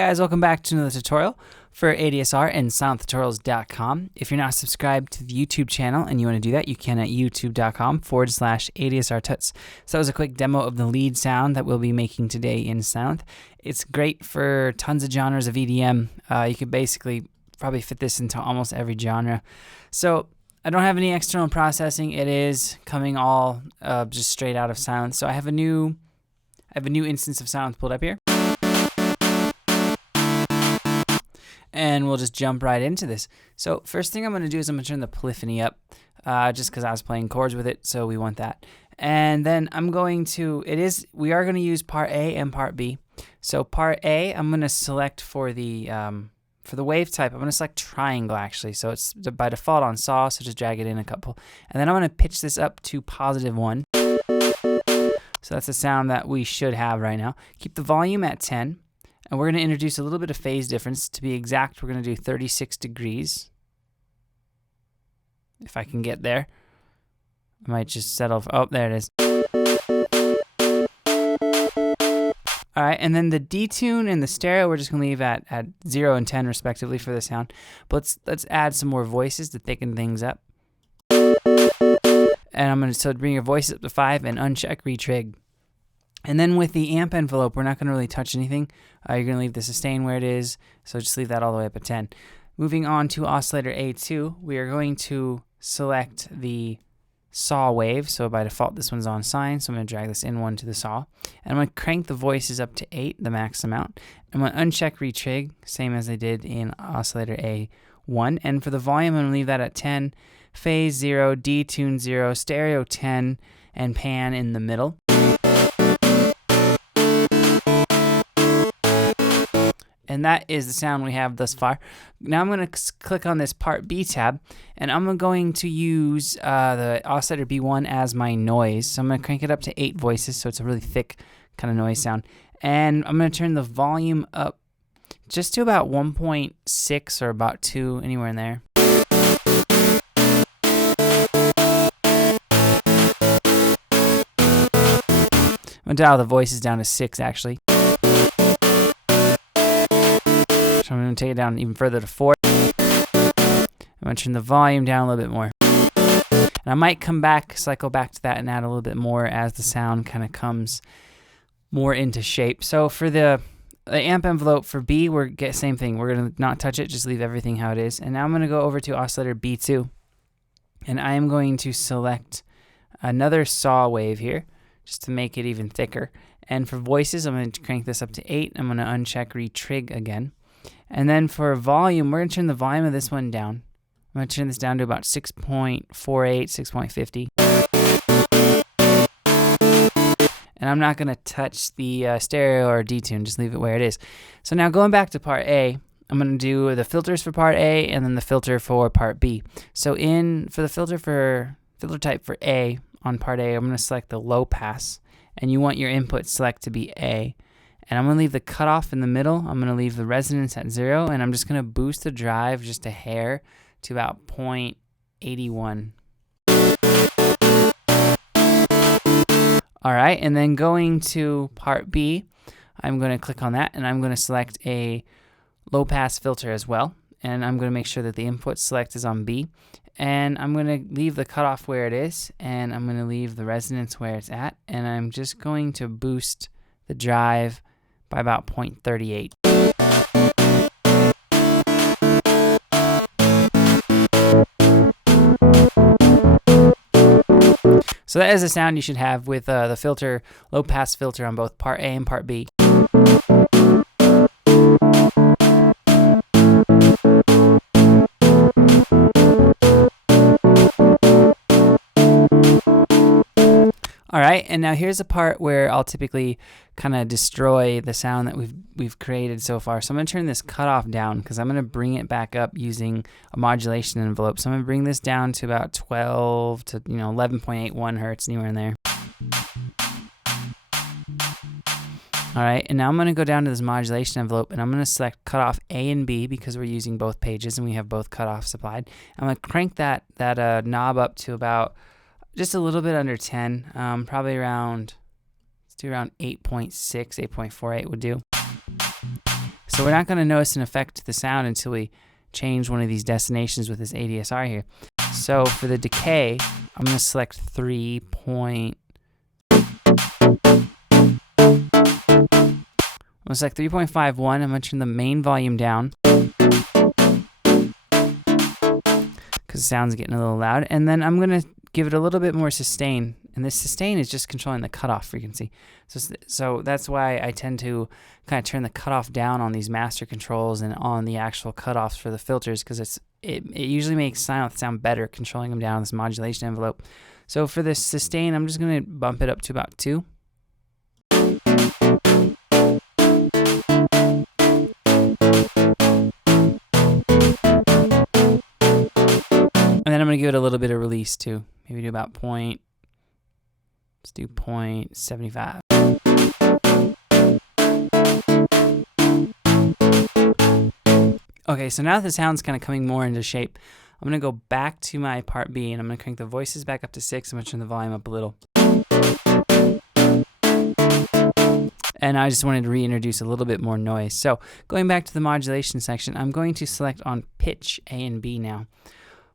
guys, welcome back to another tutorial for ADSR and SylenthTutorials.com. If you're not subscribed to the YouTube channel and you want to do that, you can at youtube.com/ADSRtuts. So that was a quick demo of the lead sound that we'll be making today in Sylenth. It's great for tons of genres of EDM. You could basically probably fit this into almost every genre. So I don't have any external processing. It is coming all just straight out of Sylenth. So I have a new instance of Sylenth pulled up here. And we'll just jump right into this. So first thing I'm going to do is I'm going to turn the polyphony up, just because I was playing chords with it, so we want that. And then I'm going to, we are going to use part A and part B. So part A, I'm going to select for the wave type, I'm going to select triangle actually. So it's by default on saw, so just drag it in a couple. And then I'm going to pitch this up to +1. So that's the sound that we should have right now. Keep the volume at 10. And we're going to introduce a little bit of phase difference. To be exact, we're going to do 36 degrees. If I can get there. I might just settle for, oh, there it is. All right, and then the detune and the stereo, we're just going to leave at 0 and 10 respectively for the sound. But let's add some more voices to thicken things up. And I'm going to bring your voices up to 5 and uncheck retrig. And then with the amp envelope, we're not going to really touch anything. You're going to leave the sustain where it is, so just leave that all the way up at 10. Moving on to oscillator A2, we are going to select the saw wave. So by default, this one's on sine, so I'm going to drag this in one to the saw. And I'm going to crank the voices up to 8, the max amount. I'm going to uncheck retrig, same as I did in oscillator A1. And for the volume, I'm going to leave that at 10, phase 0, detune 0, stereo 10, and pan in the middle. And that is the sound we have thus far. Now I'm going to click on this part B tab, and I'm going to use the oscillator B1 as my noise. So I'm going to crank it up to 8 voices, so it's a really thick kind of noise sound. And I'm going to turn the volume up just to about 1.6 or about 2, anywhere in there. I'm going to dial the voices down to 6 actually. I'm going to take it down even further to 4. I'm going to turn the volume down a little bit more. And I might cycle back to that and add a little bit more as the sound kind of comes more into shape. So for the amp envelope for B, same thing. We're going to not touch it, just leave everything how it is. And now I'm going to go over to oscillator B2. And I am going to select another saw wave here, just to make it even thicker. And for voices, I'm going to crank this up to 8. I'm going to uncheck retrig again. And then for volume, we're going to turn the volume of this one down. I'm going to turn this down to about 6.48, 6.50. And I'm not going to touch the stereo or detune, just leave it where it is. So now going back to part A, I'm going to do the filters for part A and then the filter for part B. So for the filter type for A on part A, I'm going to select the low pass. And you want your input select to be A. And I'm going to leave the cutoff in the middle. I'm going to leave the resonance at 0. And I'm just going to boost the drive just a hair to about 0.81. All right. And then going to part B, I'm going to click on that. And I'm going to select a low pass filter as well. And I'm going to make sure that the input select is on B. And I'm going to leave the cutoff where it is. And I'm going to leave the resonance where it's at. And I'm just going to boost the drive by about 0.38. So that is the sound you should have with the filter, low pass filter on both part A and part B. All right, and now here's a part where I'll typically kind of destroy the sound that we've created so far. So I'm going to turn this cutoff down because I'm going to bring it back up using a modulation envelope. So I'm going to bring this down to about 12 to 11.81 hertz, anywhere in there. All right, and now I'm going to go down to this modulation envelope, and I'm going to select cutoff A and B because we're using both pages and we have both cutoffs applied. I'm going to crank that knob up to about just a little bit under 10, probably around, let's do around 8.6, 8.48 would do. So So we're not going to notice an effect to the sound until we change one of these destinations with this ADSR here. So for the decay, I'm going to select 3 point. I'm going to select 3.51. I'm going to turn the main volume down because the sound's getting a little loud. And then I'm going to give it a little bit more sustain. And this sustain is just controlling the cutoff frequency. So that's why I tend to kind of turn the cutoff down on these master controls and on the actual cutoffs for the filters, because it usually makes Sylenth sound better controlling them down on this modulation envelope. So for this sustain, I'm just going to bump it up to about 2. And then I'm going to give it a little bit of release too. Maybe do about let's do 0.75. Okay, so now that the sound's kind of coming more into shape, I'm going to go back to my part B, and I'm going to crank the voices back up to 6. I'm going to turn the volume up a little. And I just wanted to reintroduce a little bit more noise. So going back to the modulation section, I'm going to select on pitch A and B now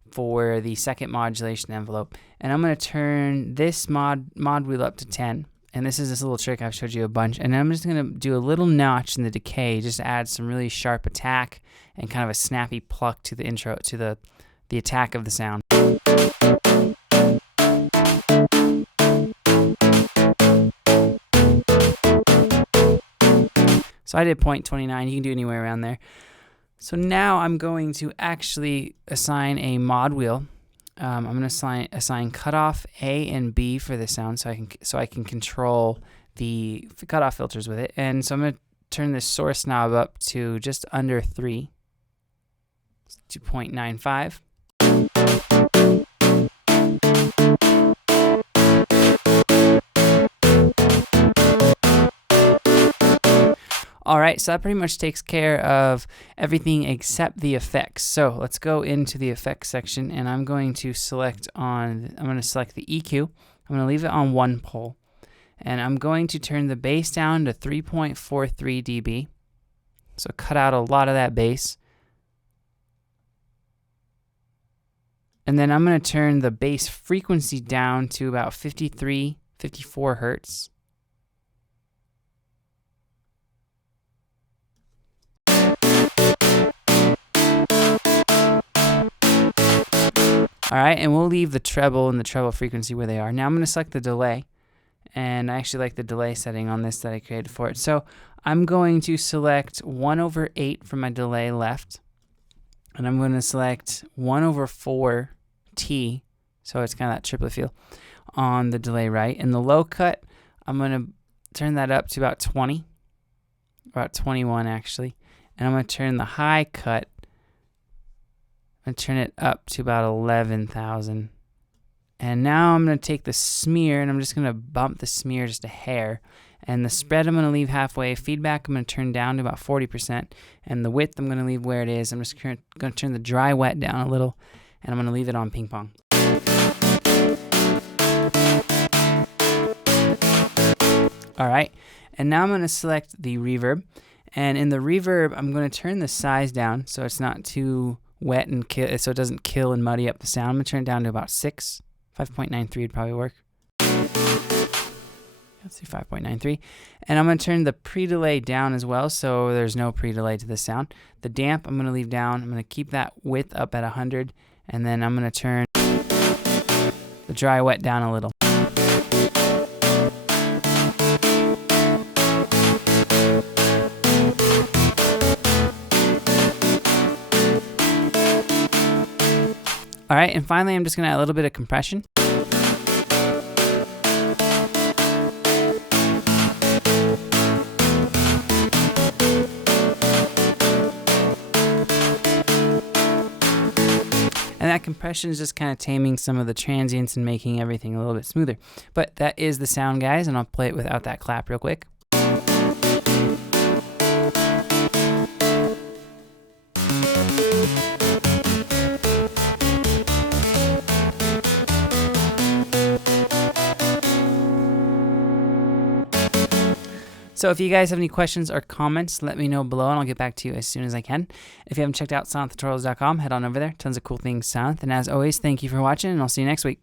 for the second modulation envelope. And I'm going to turn this mod wheel up to 10. And this is this little trick I've showed you a bunch. And I'm just going to do a little notch in the decay, just to add some really sharp attack and kind of a snappy pluck to the intro, to the attack of the sound. So I did 0.29. You can do anywhere around there. So now I'm going to actually assign a mod wheel. I'm going to assign cutoff A and B for the sound, so I can control the cutoff filters with it. And so I'm going to turn this source knob up to just under 3, to 0.95. All right, so that pretty much takes care of everything except the effects. So let's go into the effects section, and I'm going to select the EQ. I'm going to leave it on 1 pole, and I'm going to turn the bass down to 3.43 dB. So cut out a lot of that bass. And then I'm going to turn the bass frequency down to about 53, 54 hertz. All right, and we'll leave the treble and the treble frequency where they are. Now I'm going to select the delay, and I actually like the delay setting on this that I created for it. So I'm going to select 1/8 for my delay left, and I'm going to select 1/4 T, so it's kind of that triplet feel, on the delay right. And the low cut, I'm going to turn that up to about 20, about 21 actually, and I'm going to turn the high cut and turn it up to about 11,000. And now I'm going to take the smear, and I'm just going to bump the smear just a hair. And the spread I'm going to leave halfway. Feedback I'm going to turn down to about 40%. And the width I'm going to leave where it is. I'm just going to turn the dry wet down a little, and I'm going to leave it on ping pong. All right, and now I'm going to select the reverb. And in the reverb, I'm going to turn the size down so it's not too wet and so it doesn't kill and muddy up the sound. I'm going to turn it down to about 6. 5.93 would probably work. Let's see, 5.93. And I'm going to turn the pre-delay down as well, so there's no pre-delay to the sound. The damp I'm going to leave down. I'm going to keep that width up at 100, and then I'm going to turn the dry wet down a little. All right, and finally I'm just going to add a little bit of compression. And that compression is just kind of taming some of the transients and making everything a little bit smoother. But that is the sound, guys, and I'll play it without that clap real quick. So if you guys have any questions or comments, let me know below and I'll get back to you as soon as I can. If you haven't checked out SylenthTutorials.com, head on over there. Tons of cool things, Sylenth. And as always, thank you for watching and I'll see you next week.